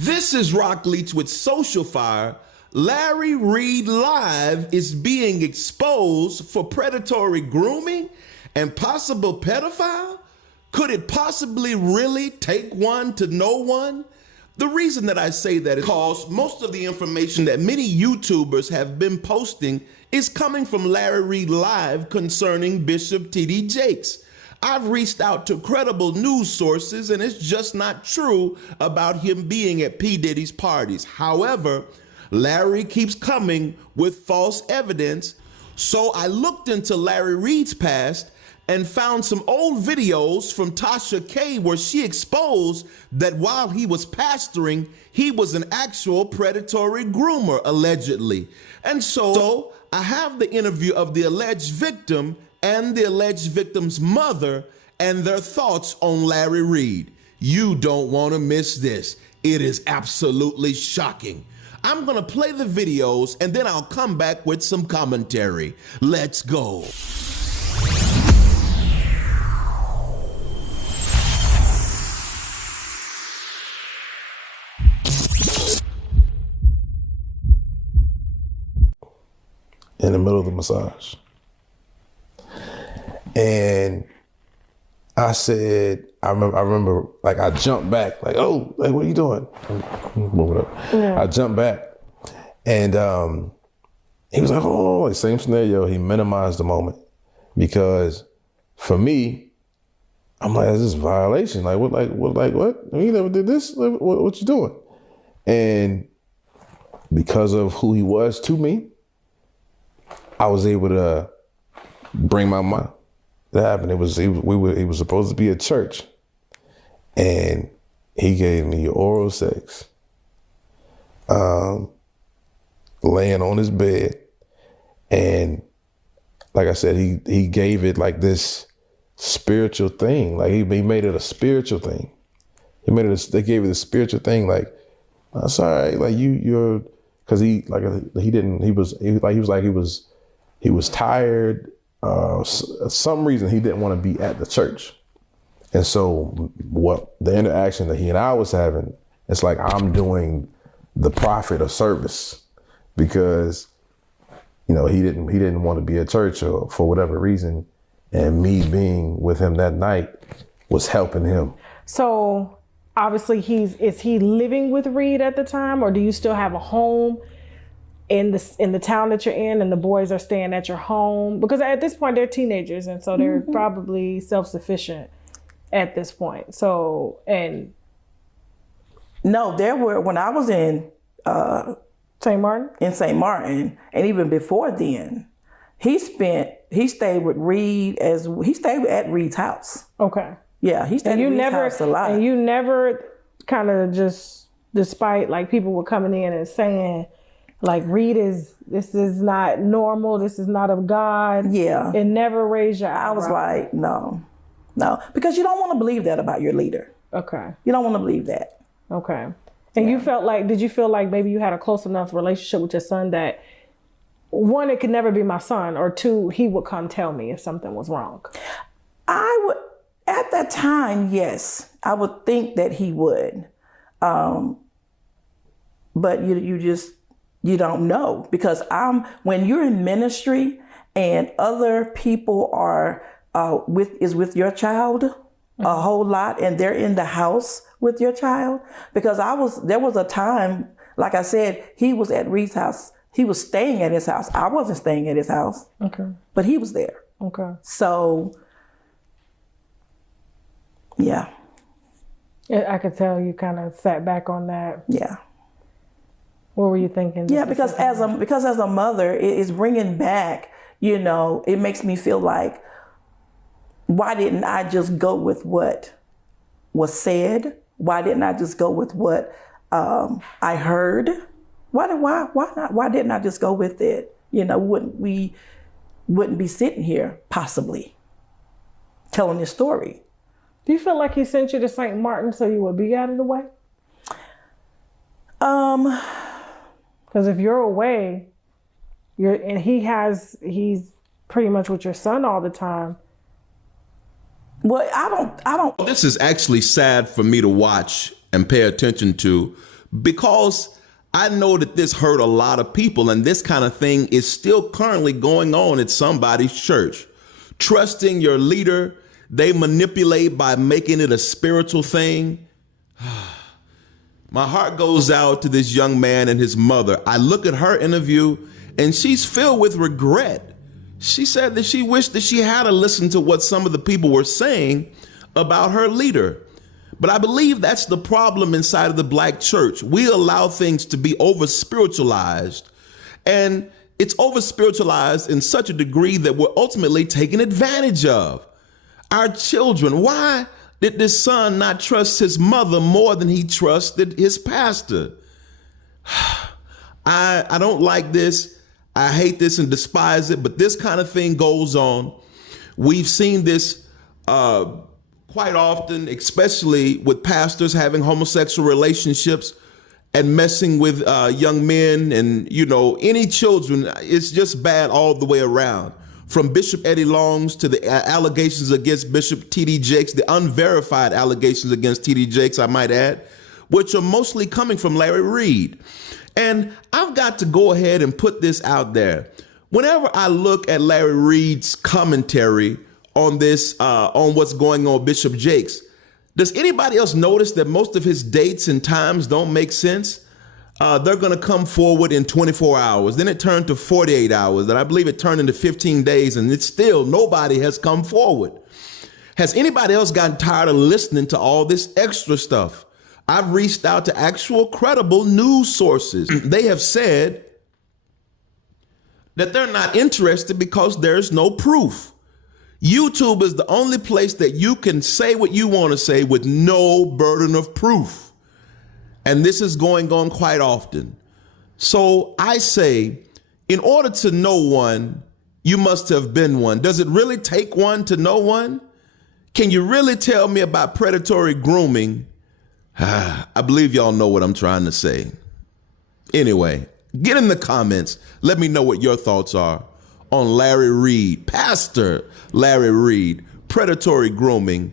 This is Rock Leach with Social Fire. Larry Reid Live is being exposed for predatory grooming and possible pedophile? Could it possibly really take one to know one? The reason that I say that is because most of the information that many YouTubers have been posting is coming from Larry Reid Live concerning Bishop T.D. Jakes. I've reached out to credible news sources and it's just not true about him being at P. Diddy's parties. However, Larry keeps coming with false evidence. So I looked into Larry Reid's past and found some old videos from Tasha K where she exposed that while he was pastoring, he was an actual predatory groomer, allegedly. And so I have the interview of the alleged victim and the alleged victim's mother and their thoughts on Larry Reid. You don't want to miss this. It is absolutely shocking. I'm going to play the videos and then I'll come back with some commentary. Let's go. In the middle of the massage. And I said, I remember, like, I jumped back, like, oh, like, what are you doing? Move it up. Yeah. I jumped back, and he was like, oh, like, same scenario. He minimized the moment because, for me, I'm like, this is a violation. Like, what? You never did this. Like, what you doing? And because of who he was to me, I was able to bring my mind. That happened. It was supposed to be a church, and he gave me oral sex, laying on his bed, and like I said, he gave it like this spiritual thing. Like he made it a spiritual thing. They gave it a spiritual thing. Like, that's all right. Like you're, because he was tired. Some reason he didn't want to be at the church. And so what the interaction that he and I was having, it's like I'm doing the prophet a service because, you know, he didn't want to be at church or for whatever reason. And me being with him that night was helping him. So obviously is he living with Reid at the time, or do you still have a home in the town that you're in, and the boys are staying at your home? Because at this point they're teenagers, and so they're probably self-sufficient at this point. So, and no, there were, when I was in St. Martin, and even before then, he stayed with Reid he stayed at Reid's house. Okay. Yeah, he stayed at Reid's house a lot. And you never kind of just, despite like people were coming in and saying, like, this is not normal. This is not of God. Yeah. It never raised your eyebrow. I was like, no, because you don't want to believe that about your leader. Okay. You don't want to believe that. Okay. And did you feel like maybe you had a close enough relationship with your son that, one, it could never be my son, or two, he would come tell me if something was wrong? I would, at that time, yes, I would think that he would. But you don't know, because when you're in ministry and other people are with your child a whole lot, and they're in the house with your child, because there was a time, like I said, he was at Reid's house. He was staying at his house. I wasn't staying at his house. Okay. But he was there. Okay. So, yeah. I could tell you kind of sat back on that. Yeah. What were you thinking? Yeah, because as a mother, it's bringing back, you know, it makes me feel like, why didn't I just go with what was said? Why didn't I just go with what I heard? Why not? Why didn't I just go with it? You know, wouldn't be sitting here possibly telling this story. Do you feel like he sent you to St. Martin so you would be out of the way? Because if you're away, he's pretty much with your son all the time. Well, I don't. This is actually sad for me to watch and pay attention to, because I know that this hurt a lot of people, and this kind of thing is still currently going on at somebody's church. Trusting your leader, they manipulate by making it a spiritual thing. My heart goes out to this young man and his mother. I look at her interview and she's filled with regret. She said that she wished that she had to listen to what some of the people were saying about her leader. But I believe that's the problem inside of the Black church. We allow things to be over spiritualized, and it's over spiritualized in such a degree that we're ultimately taken advantage of. Our children, why did this son not trust his mother more than he trusted his pastor? I don't like this. I hate this and despise it, but this kind of thing goes on. We've seen this quite often, especially with pastors having homosexual relationships and messing with young men and, any children. It's just bad all the way around. From Bishop Eddie Longs to the allegations against Bishop T.D. Jakes, the unverified allegations against T.D. Jakes, I might add, which are mostly coming from Larry Reid. And I've got to go ahead and put this out there. Whenever I look at Larry Reid's commentary on this, on what's going on with Bishop Jakes, does anybody else notice that most of his dates and times don't make sense? They're going to come forward in 24 hours. Then it turned to 48 hours. Then I believe it turned into 15 days, and it's still nobody has come forward. Has anybody else gotten tired of listening to all this extra stuff? I've reached out to actual credible news sources. They have said that they're not interested because there's no proof. YouTube is the only place that you can say what you want to say with no burden of proof. And this is going on quite often. So I say, in order to know one, you must have been one. Does it really take one to know one? Can you really tell me about predatory grooming? I believe y'all know what I'm trying to say. Anyway, get in the comments. Let me know what your thoughts are on Larry Reid, Pastor Larry Reid, predatory grooming,